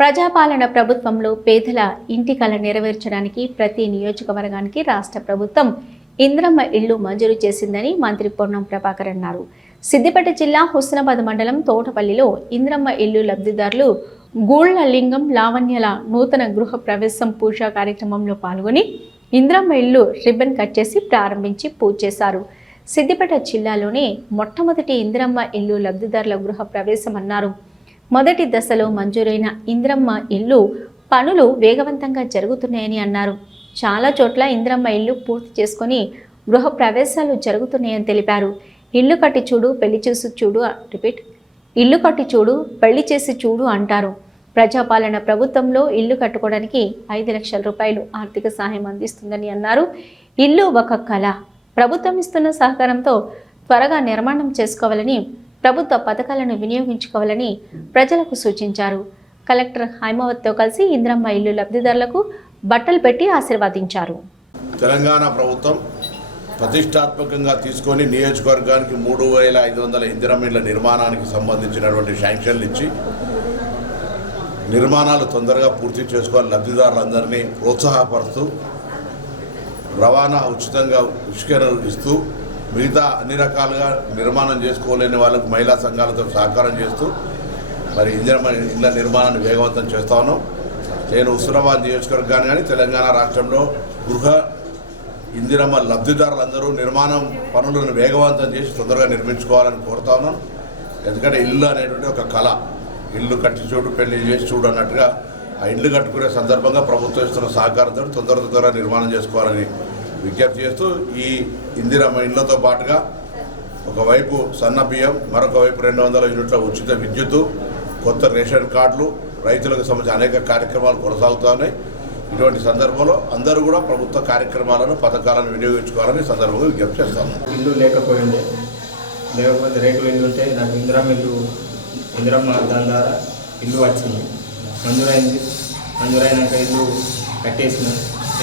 ప్రజాపాలన ప్రభుత్వంలో పేదల ఇంటి కల నెరవేర్చడానికి ప్రతి నియోజకవర్గానికి రాష్ట్ర ప్రభుత్వం ఇంద్రమ్మ ఇళ్లు మంజూరు చేసిందని మంత్రి పొన్నం ప్రభాకర్ అన్నారు. సిద్దిపేట జిల్లా హుస్నాబాద్ మండలం తోటపల్లిలో ఇంద్రమ్మ ఇల్లు లబ్ధిదారులు గూళ్ల లింగం లావణ్యల నూతన గృహ ప్రవేశం పూజా కార్యక్రమంలో పాల్గొని ఇంద్రమ్మ ఇల్లు రిబ్బన్ కట్ చేసి ప్రారంభించి పూజ చేశారు. సిద్దిపేట జిల్లాలోనే మొట్టమొదటి ఇంద్రమ్మ ఇల్లు లబ్ధిదారుల గృహ ప్రవేశం అన్నారు. మొదటి దశలో మంజూరైన ఇంద్రమ్మ ఇల్లు పనులు వేగవంతంగా జరుగుతున్నాయని అన్నారు. చాలా చోట్ల ఇంద్రమ్మ ఇల్లు పూర్తి చేసుకొని గృహ ప్రవేశాలు జరుగుతున్నాయని తెలిపారు. ఇల్లు కట్టి చూడు పెళ్లి చేసి చూడు ఇల్లు కట్టి చూడు పెళ్లి చేసి చూడు అంటారు. ప్రజాపాలన ప్రభుత్వంలో ఇల్లు కట్టుకోవడానికి 5 లక్షల రూపాయలు ఆర్థిక సహాయం అందిస్తుందని అన్నారు. ఇల్లు ఒక కళ. ప్రభుత్వం ఇస్తున్న సహకారంతో త్వరగా నిర్మాణం చేసుకోవాలని, ప్రభుత్వ పథకాలను వినియోగించుకోవాలని ప్రజలకు సూచించారు. కలెక్టర్ హైమావత్తో కలిసి ఇంద్రమ్మ ఇల్లు లబ్ధిదారులకు బట్టలు పెట్టి ఆశీర్వదించారు. తెలంగాణ ప్రభుత్వం ప్రతిష్టాత్మకంగా తీసుకొని నియోజకవర్గానికి 3500 ఇందిరమ్మ ఇళ్ల నిర్మాణానికి సంబంధించినటువంటి శాంక్షన్లు ఇచ్చి నిర్మాణాలు తొందరగా పూర్తి చేసుకోవాలి, లబ్ధిదారులందరినీ ప్రోత్సాహపరుస్తూ రవాణా ఉచితంగా ఇసుకను ఇస్తూ మిగతా అన్ని రకాలుగా నిర్మాణం చేసుకోలేని వాళ్ళకు మహిళా సంఘాలతో సహకారం చేస్తూ మరి ఇందిరమ్మ ఇళ్ల నిర్మాణాన్ని వేగవంతం చేస్తా ఉన్నాం. నేను హుస్నాబాద్ నియోజకవర్గాన్ని కానీ తెలంగాణ రాష్ట్రంలో గృహ ఇందిరమ్మ లబ్ధిదారులందరూ నిర్మాణం పనులను వేగవంతం చేసి తొందరగా నిర్మించుకోవాలని కోరుతా ఉన్నాను. ఎందుకంటే ఇల్లు అనేటువంటి ఒక కళ. ఇల్లు కట్టి చూడు పెళ్లి చేసి చూడు అన్నట్టుగా ఆ ఇల్లు కట్టుకునే సందర్భంగా ప్రభుత్వం ఇస్తున్న సహకారంతో తొందరగా నిర్మాణం చేసుకోవాలని విజ్ఞప్తి చేస్తూ ఈ ఇందిరమ్మ ఇళ్లతో పాటుగా ఒకవైపు సన్న బియ్యం, మరొక వైపు 200 యూనిట్ల ఉచిత విద్యుత్తు, కొత్త రేషన్ కార్డులు, రైతులకు సంబంధించిన అనేక కార్యక్రమాలు కొనసాగుతూ ఉన్నాయి. ఇటువంటి సందర్భంలో అందరూ కూడా ప్రభుత్వ కార్యక్రమాలను పథకాలను వినియోగించుకోవాలని సందర్భంగా విజ్ఞప్తి చేస్తాను. ఇల్లు లేకపోతే రేకులు ఇల్లు ఉంటే నాకు ఇందిరమ్మ దాని ద్వారా ఇల్లు వచ్చింది, మంజూరైనాక ఇల్లు కట్టేసిన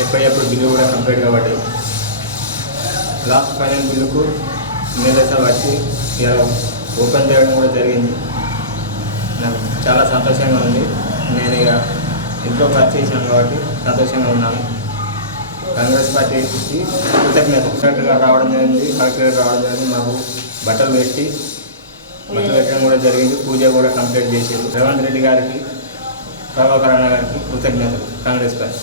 ఎప్పటికప్పుడు బిల్లు కూడా కంప్లీట్ కాబట్టి లాస్ట్ ఫైనల్ బిల్లుకు మేలసలు వచ్చి ఓపెన్ చేయడం కూడా జరిగింది. నాకు చాలా సంతోషంగా ఉంది. నేను ఇక ఇంట్లో ఖర్చు చేశాను కాబట్టి సంతోషంగా ఉన్నాను. కాంగ్రెస్ పార్టీకి కృతజ్ఞత. కలెక్టర్గా రావడం జరిగింది, మాకు బట్టలు పెట్టడం కూడా జరిగింది. పూజ కూడా కంప్లీట్ చేసేది. రేవంత్ రెడ్డి గారికి, ప్రభాకర్ అన్న గారికి కృతజ్ఞతలు కాంగ్రెస్ పార్టీ.